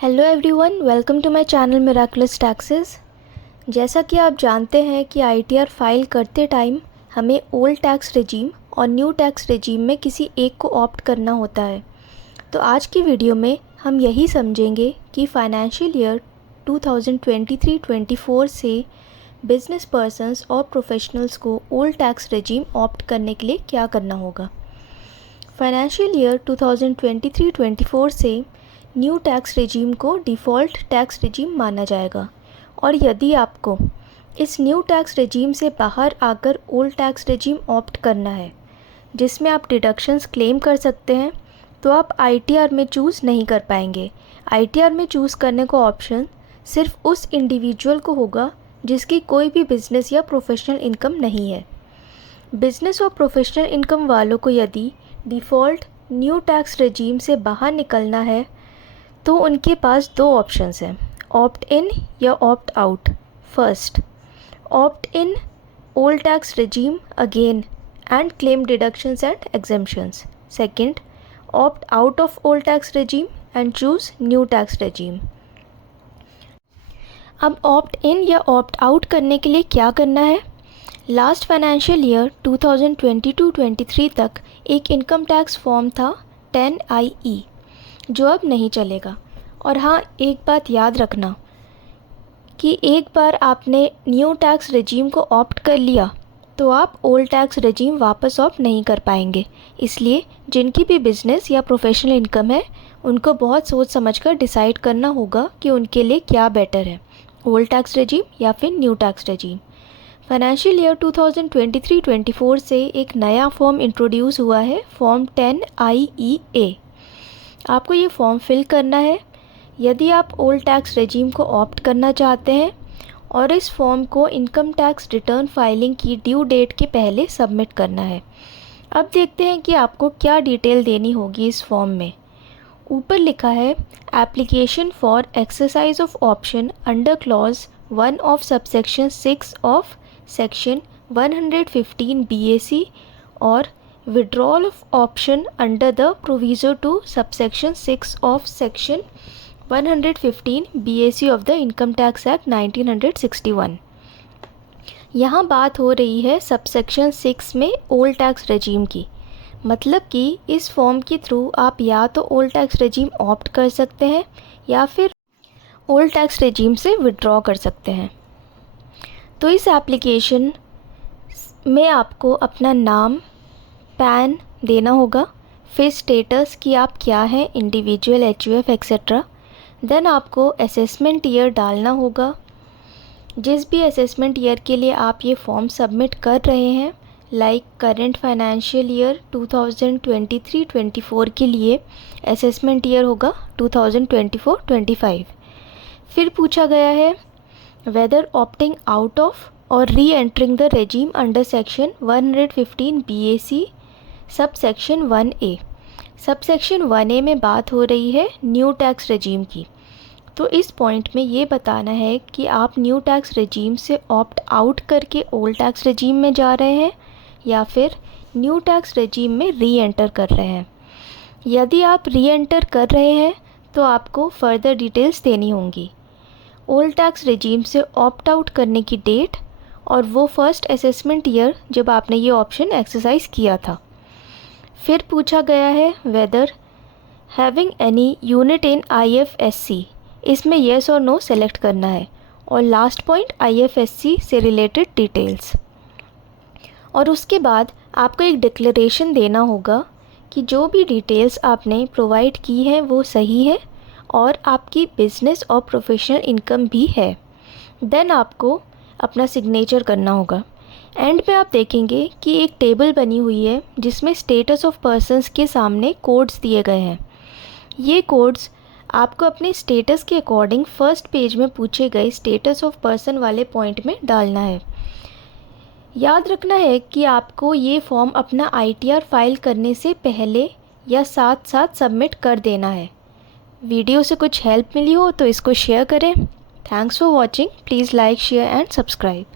Hello everyone, welcome to my channel Miraculous Taxes. जैसा कि आप जानते हैं कि आईटीआर फाइल करते टाइम हमें ओल्ड टैक्स रेजीम और न्यू टैक्स रेजीम में किसी एक को ऑप्ट करना होता है। तो आज की वीडियो में हम यही समझेंगे कि फाइनेंशियल ईयर 2023-24 से बिजनेस पर्सन्स और प्रोफेशनल्स को ओल्ड टैक्स रेजीम ऑप्ट करने के लिए क्या करना होगा। फाइनेंशियल ईयर 2023-24 से न्यू टैक्स रेजीम को डिफ़ॉल्ट टैक्स रेजीम माना जाएगा, और यदि आपको इस न्यू टैक्स रेजीम से बाहर आकर ओल्ड टैक्स रेजीम ऑप्ट करना है जिसमें आप डिडक्शंस क्लेम कर सकते हैं, तो आप आईटीआर में चूज़ नहीं कर पाएंगे। आईटीआर में चूज़ करने का ऑप्शन सिर्फ उस इंडिविजुअल को होगा जिसकी कोई भी बिज़नेस या प्रोफेशनल इनकम नहीं है। बिज़नेस और प्रोफेशनल इनकम वालों को यदि डिफ़ॉल्ट न्यू टैक्स रेजीम से बाहर निकलना है तो उनके पास दो ऑप्शंस हैं, ऑप्ट इन या opt out. First, opt in old tax regime again and claim deductions and exemptions. Second, opt out of old tax regime and choose new tax regime. अब ऑप्ट इन या ऑप्ट आउट करने के लिए क्या करना है। लास्ट फाइनेंशियल ईयर 2022-23 तक एक इनकम टैक्स फॉर्म था 10IE जो अब नहीं चलेगा। और हाँ, एक बात याद रखना कि एक बार आपने न्यू टैक्स रेजीम को ऑप्ट कर लिया तो आप ओल्ड टैक्स रेजीम वापस ऑप्ट नहीं कर पाएंगे। इसलिए जिनकी भी बिज़नेस या प्रोफेशनल इनकम है उनको बहुत सोच समझकर डिसाइड करना होगा कि उनके लिए क्या बेटर है, ओल्ड टैक्स रेजीम या फिर new tax regime. Financial year 2023-24 से एक नया फॉर्म इंट्रोड्यूस हुआ है, फॉर्म 10IEA। आपको ये फॉर्म फिल करना है यदि आप ओल्ड टैक्स रेजीम को ऑप्ट करना चाहते हैं, और इस फॉर्म को इनकम टैक्स रिटर्न फाइलिंग की ड्यू डेट के पहले सबमिट करना है। अब देखते हैं कि आपको क्या डिटेल देनी होगी इस फॉर्म में। ऊपर लिखा है, application for exercise of option under clause 1 of subsection 6 of section 115 BAC और withdrawal of option under the proviso to subsection 6 of section 115 BAC of the Income Tax Act 1961। यहाँ बात हो रही है सबसेक्शन 6 में ओल्ड टैक्स रेजीम की। मतलब कि इस फॉर्म के थ्रू आप या तो ओल्ड टैक्स रेजीम ऑप्ट कर सकते हैं या फिर ओल्ड टैक्स रेजीम से विड्रॉ कर सकते हैं। तो इस एप्लीकेशन में आपको अपना नाम, पैन देना होगा, फिर स्टेटस कि आप क्या हैं, इंडिविजुअल, HUF एक्सेट्रा। देन आपको असेसमेंट ईयर डालना होगा, जिस भी असेसमेंट ईयर के लिए आप ये फॉर्म सबमिट कर रहे हैं। लाइक करेंट फाइनेंशियल ईयर 2023-24 के लिए असेसमेंट ईयर होगा 2024-25। फिर पूछा गया है वेदर ऑप्टिंग आउट ऑफ और री entering the regime under section 115 BAC sub section 1A। Sub section 1A में बात हो रही है न्यू टैक्स रेजीम की। तो इस पॉइंट में ये बताना है कि आप न्यू टैक्स रेजीम से ऑप्ट आउट करके ओल्ड टैक्स रेजीम में जा रहे हैं या फिर न्यू टैक्स रेजीम में री एंटर कर रहे हैं। यदि आप री एंटर कर रहे हैं तो आपको फर्दर डिटेल्स देनी होंगी, ओल्ड टैक्स रेजीम से ऑप्ट आउट करने की डेट और वो फर्स्ट असेसमेंट ईयर जब आपने ये ऑप्शन एक्सरसाइज किया था। फिर पूछा गया है whether having any unit in IFSC, इसमें येस और नो सेलेक्ट करना है। और लास्ट पॉइंट IFSC से रिलेटेड डिटेल्स। और उसके बाद आपको एक डिक्लेरेशन देना होगा कि जो भी डिटेल्स आपने प्रोवाइड की हैं वो सही है और आपकी बिज़नेस और प्रोफेशनल इनकम भी है। देन आपको अपना सिग्नेचर करना होगा। एंड में आप देखेंगे कि एक टेबल बनी हुई है जिसमें स्टेटस ऑफ पर्सन्स के सामने कोड्स दिए गए हैं। ये कोड्स आपको अपने स्टेटस के अकॉर्डिंग फर्स्ट पेज में पूछे गए स्टेटस ऑफ पर्सन वाले पॉइंट में डालना है। याद रखना है कि आपको ये फॉर्म अपना ITR फाइल करने से पहले या साथ साथ सबमिट कर देना है। वीडियो से कुछ हेल्प मिली हो तो इसको शेयर करें। Thanks for watching. Please like, share and subscribe.